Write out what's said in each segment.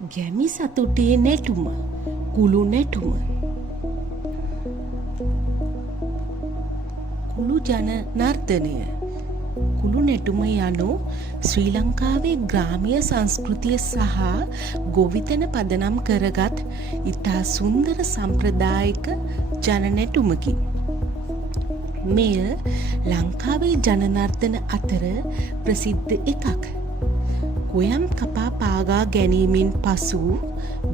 ගැමි සතුටේ නැටුම කුළු නැටුම කුළු ජන නර්තනය කුළු නැටුම යනු ශ්‍රී ලංකාවේ ග්‍රාමීය සංස්කෘතිය සහ ගොවිතැන පදනම් කරගත් ඉතා සුන්දර සම්ප්‍රදායික ජන නැටුමකි. මෙය ලංකාවේ ජන නර්තන අතර ප්‍රසිද්ධ එකක්. ගොයම් කපා පාගා ගැනීමෙන් පසු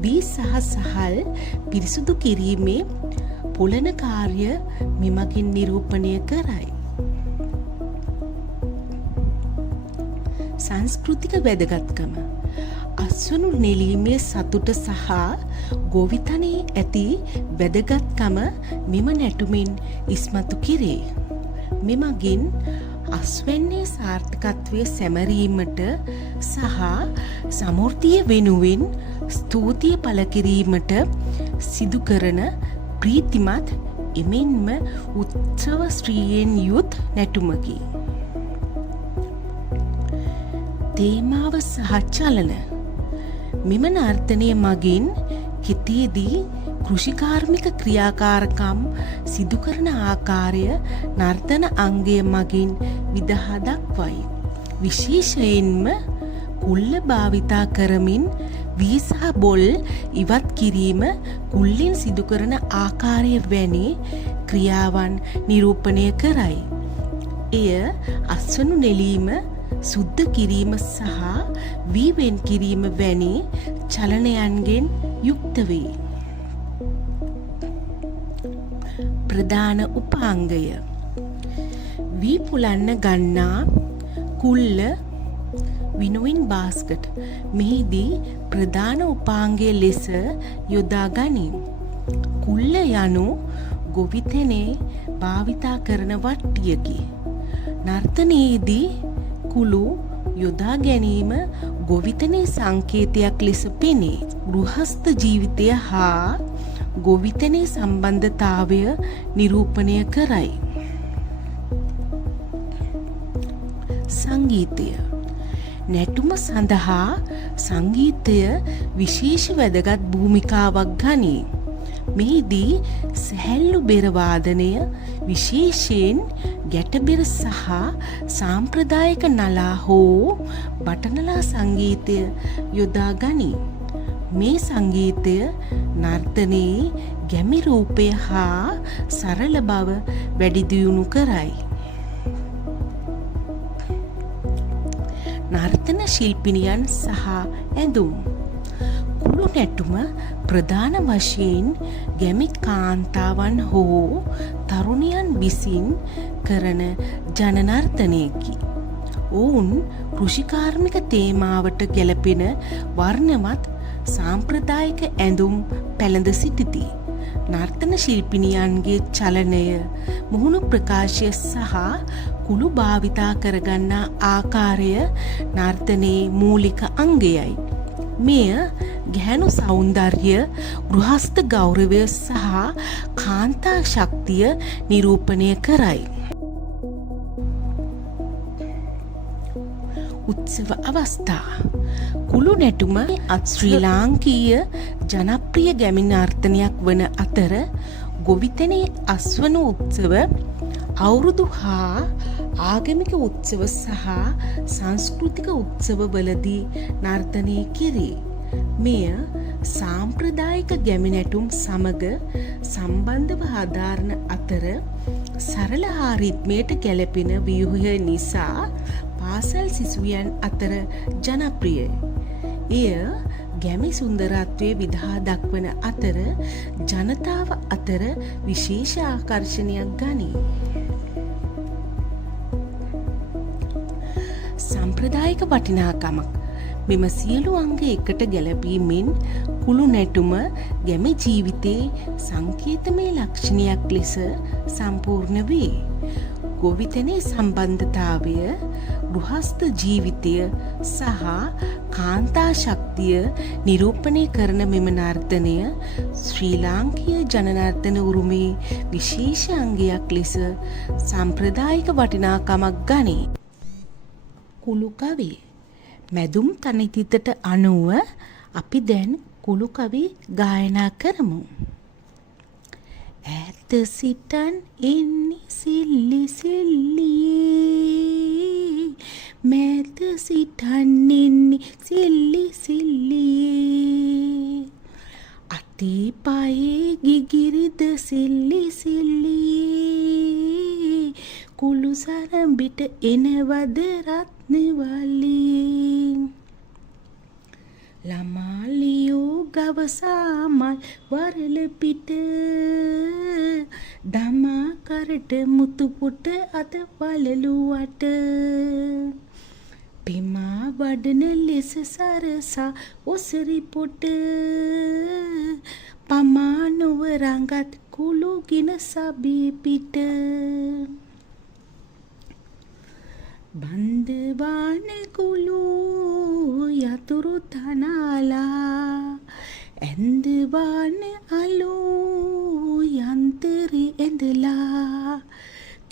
වී සහ සහල් පිරිසුදු කිරීමේ පොළන කාර්ය මෙමගින් නිරූපණය කරයි. සංස්කෘතික වැදගත්කම අස්වනු නෙලීමේ සතුට සහ ගොවිතැනේ ඇති වැදගත්කම මෙම නැටුමින් ඉස්මතු කෙරේ. මෙමගින් අස්වැන්නේ සාර්ථකත්වය සැමරීමට සහ සමෘද්ධිය වෙනුවෙන් ස්තුතිය පළ කිරීමට සිදු කරන ප්‍රීතිමත් එමෙන්ම උත්සව ශ්‍රීයෙන් යුත් නැටුමකි. තේමාව සහ චලන මෙම නර්තනය මගින් කෙතියේදී කෘෂිකාර්මික ක්‍රියාකාරකම් සිදු කරන ආකාරය නර්තන අංගය මගින් විදහා දක්වයි. විශේෂයෙන්ම කුල්ල භාවිතා කරමින් වී සහ බොල් ඉවත් කිරීම කුල්ලෙන් සිදු කරන ආකාරය වැනි ක්‍රියාවන් නිරූපණය කරයි. එය අස්වනු නෙලීම සුද්ධ කිරීම සහ වී වෙන් කිරීම වැනි චලනයන්ගෙන් යුක්ත වේ. ප්‍රධාන උපාංගය වී පුලන්න ගන්නා කුල්ල විනුවින් බාස්කට් මෙහිදී ප්‍රධාන උපාංගය ලෙස යොදා ගනී. කුල්ල යනු ගොවිතැනේ භාවිතා කරන වට්ටියකි. නර්තනයේදී කුළු යොදා ගැනීම ගොවිතැනේ සංකේතයක් ලෙස පෙනේ. ගෘහස්ත ජීවිතය හා ගොවිතැනේ සම්බන්ධතාවය නිරූපණය කරයි. සංගීතය නැටුම සඳහා සංගීතය විශේෂ වැදගත් භූමිකාවක් ගනී. මෙහිදී සැහැල්ලු බෙර වාදනය විශේෂයෙන් ගැටබෙර සහ සාම්ප්‍රදායික නලා හෝ බටනලා සංගීතය යොදා ගනී. මේ සංගීතය නර්තනයේ ගැමි රූපය හා සරල බව වැඩි දියුණු කරයි. නර්තන ශිල්පිනියන් සහ ඇඳුම් කුළු නැටුම ප්‍රධාන වශයෙන් ගැමි කාන්තාවන් හෝ තරුණියන් විසින් කරන ජන නර්තනයකි. ඔවුන් කෘෂිකාර්මික තේමාවට ගැලපෙන වර්ණවත් සාම්ප්‍රදායික ඇඳුම් පැළඳ සිටිති. නර්තන ශිල්පිනියන්ගේ චලනය මුහුණු ප්‍රකාශය සහ කුළු භාවිතා කරගන්නා ආකාරය නර්තනයේ මූලික අංගයයි. මෙය ගැහැණු සෞන්දර්ය ගෘහස්ත ගෞරවය සහ කාන්තා ශක්තිය නිරූපණය කරයි. උත්සව අවස්ථා කුළු නැටුම ශ්‍රී ලාංකීය ජනප්‍රිය ගැමි නර්තනයක් වන අතර ගොවිතැනේ අස්වනු උත්සව අවුරුදු හා ආගමික උත්සව සහ සංස්කෘතික උත්සවවලදී නර්තනය කෙරේ. මෙය සාම්ප්‍රදායික ගැමි නැටුම් සමග සම්බන්ධව හදාරන අතර සරල හා රිද්මයට ගැලපෙන ව්‍යුහය නිසා පාසල් සිසුවියන් අතර ජනප්‍රියයි. එය ගැමි සුන්දරත්වය විදහා දක්වන අතර ජනතාව අතර විශේෂ ආකර්ෂණයක් ගනී. සම්ප්‍රදායික වටිනාකමක් මෙම සියලු අංග එකට ගැලපීමෙන් කුළු නැටුම ගැමි ජීවිතයේ සංකේතමය ලක්ෂණයක් ලෙස සම්පූර්ණ වේ. ගොවිතැනේ සම්බන්ධතාවය ගෘහස්ත ජීවිතය සහ කාන්තා ශක්තිය නිරූපණය කරන මෙම නර්තනය ශ්‍රී ලාංකීය ජනනර්තන උරුමේ විශේෂ අංගයක් ලෙස සම්ප්‍රදායික වටිනාකමක් ගනී. කුළු කවි මැදුම් තනිතිතට අනුව අපි දැන් කුළු කවි ගායනා කරමු. ඈත සිටන් එන්නේ සිල්ලි සිල්ලියේ මෑත සිටන් එන්නේ සිල්ලි සිල්ලියේ අතේ පයේ ගිගිරිද සිල්ලි සිල්ලියේ කුළු සරඹිට එනවද රත්නවල්ලී ළමාලියෝ ගවසාමල් වරල පිට දමා කරට මුතු පුට අත වලලුවට පිමා වඩන ලෙස සරසා ඔසරි පොට පමා නොව රඟත් කුළුගින සබී පිට බන්දවාන කුළු යතුරු තනාලා ඇන්දවාන අලෝ යන්තරි ඇඳලා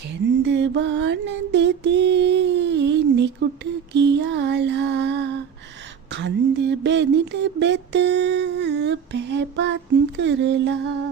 කැන්දවාන දෙදේ නිකුට කියාලා කන්ද බැඳින බෙත පැපත් කරලා